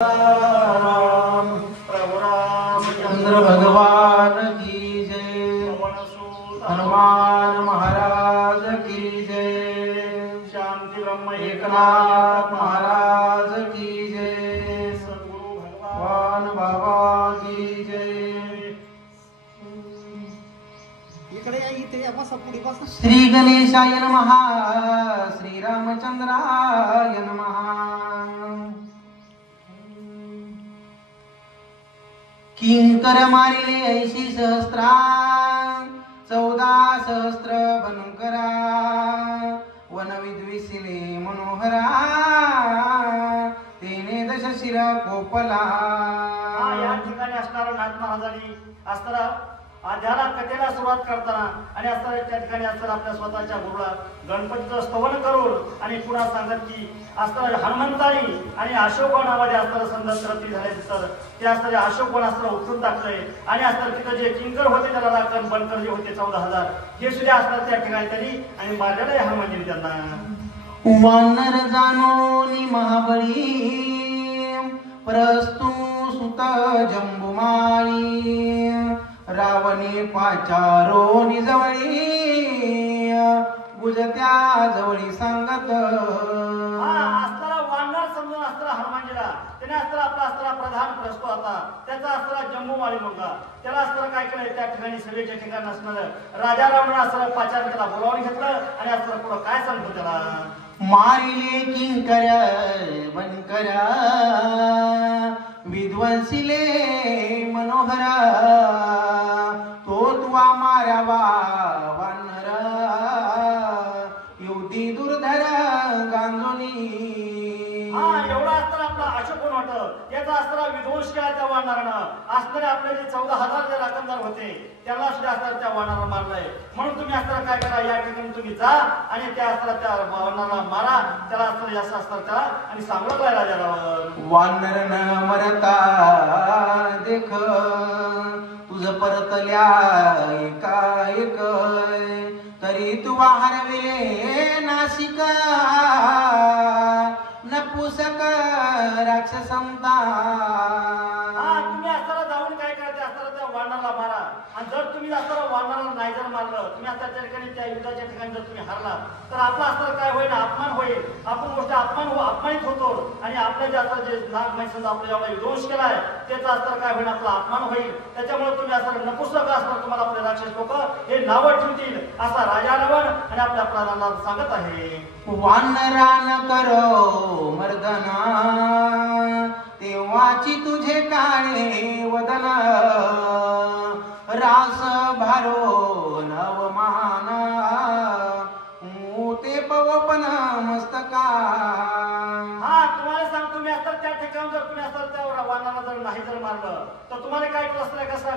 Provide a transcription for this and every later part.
राम प्रभु रामचंद्र भगवान की जय। हनुमान महाराज की जय। शांति ब्रह्म एकनाथ महाराज की जय। सद्गुरु भगवान बाबा की जय। श्री गणेशाय नमः। श्री रामचंद्राय नमः। किंकर मारिले 80 सहस्रा 14 सहस्त्र बनकरा वन विद्विसिले मनोहरा तेने दशशिरा कोपला। या ठिकाणी असणारा नाथ महाराजांनी असणारा आध्याला कथेला सुरुवात करताना आणि असणारा त्या ठिकाणी असणारा आपल्या स्वतःच्या गुरुला गणपतीचं स्तवन करून आणि पुन्हा सांगत की असणारा हनुमंतानी आणि अशोक नावाने असणारा संदर्भ झाले तर ते असणारे अशोक असणारा उचलून टाकलंय आणि असणार तिथं जे किंकर होते त्याला राखण बनकर जे होते 14,000 हे सुद्धा असणार त्या ठिकाणी त्यांनी आणि मारलेलं आहे हनुमानजीने त्यांना। वानर जाणोनी महाबळी प्रस्तु सुत जंबुमाळी रावणे पाचारो निजवळी गुजत्या जवळी सांगत। असणारा वानर समजून असणारा हनुमानजीला त्याने असणारा आपला असणारा प्रधान प्रस्तो होता त्याचा असणारा जंबुमाळी मुलगा त्याला असणारा काय केलं त्या ठिकाणी सभेच्या ठिकाणी असणारं राजा रावण असणारा पाचार त्याला बोलावून घेतलं आणि असणारा पुढं काय सांगतो त्याला मारिले किंकर्या बनकर्या विध्वंसिले मनोहरा तो तुवा मारावा वानर युती दुर्धर गांजोनी। एवढा असताना आपला अशोक कोण होतं याचा असताना विध्वंस केला त्या वानरानं असणारे आपले जे 14,000 जे राखणदार होते त्याला सुद्धा असताना त्या वानराला मारलंय। म्हणून तुम्ही असताना काय करा या ठिकाणी तुम्ही जा आणि त्या असताना त्या वानराला मारा त्याला असताना जास्त असतात त्याला आणि सांगलं राजा रावण वानर न मरता देख तुझ परतल्या एकाएक तरी तू हरविले नाशिक नपुसक राक्षसमता। तुम्ही असताना जाऊन काय करते असताना त्या वानराला मारा आणि जर तुम्ही असताना वानराला नाही जर मारलं तुम्ही आता त्या ठिकाणी त्या युद्धाच्या ठिकाणी जर तुम्ही हरला तर आपला असताना काय होईल अपमान होईल आपण गोष्ट अपमानित होतो आणि आपल्या जे आता जे नागमाई समजा आपल्या एवढा विध्वंस केलाय त्याचा असताना काय होईल आपला अपमान होईल त्याच्यामुळे तुम्ही असताना नपुसक असणार तुम्हाला आपले राक्षस लोक हे नावं ठेवतील असा राजा रावण आणि आपल्या प्राणाला सांगत आहे। वानरान करो मर्दना तेव्हाची तुझे काळे वदन रास भारो नवमान मोते पवपन मस्तका। तुम्हाला सांगतो मी असतात त्या ठिकाणी जर तुम्ही असतात त्या वानराला जर नाही जर मारलं तर तुम्हाला काय केलं असतं कसं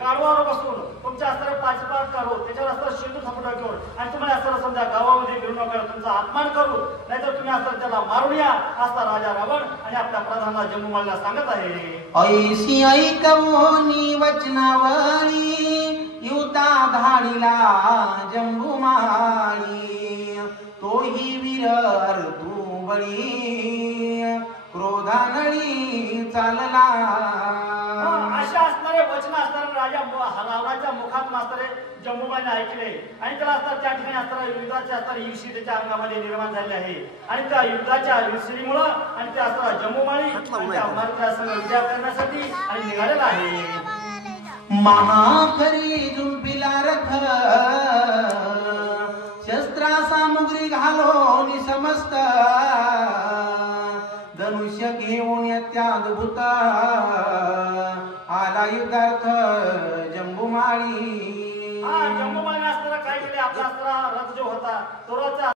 गाडवावर बसून तुमच्या असणारे 5 काढू त्याच्यावर असतं शेंदूर थापटा घेऊन आणि तुम्हाला असताना समजा गावामध्ये मिरवणूक तुमचा अपमान करू नाहीतर तुम्ही असतात त्याला मारून या असा राजा रावण आणि आपल्या प्रधानाला जम्मूमाळीला सांगत आहे। ऐशी ऐकवोनी वचनावळी युता धाडीला जंबुमाळी तोही वीर अर्धू बळी क्रोधानळी चालला। अशा असणारे वचन असणारे राजा रावणाच्या मुखात असणारे जम्मूमाळीने ऐकले आणि त्याला असतात त्या ठिकाणी असणारा युद्धाचे असणारे ईर्ष्या त्याच्या अंगामध्ये निर्माण झाले आहे आणि त्या युद्धाच्या ईर्ष्येमुळे आणि त्या असणारा जम्मूमाळी संघ विजय करण्यासाठी आणि निघालेला आहे। महाखरी जुंपिला रथ शस्त्रा सामुग्री घालो समस्त धनुष्य घेऊन अत्याद्भुत आला युद्धार्थ जंबुमाळी। जम्मूमाळी असताना काय केले आपला असणारा रथ जो होता तो रथ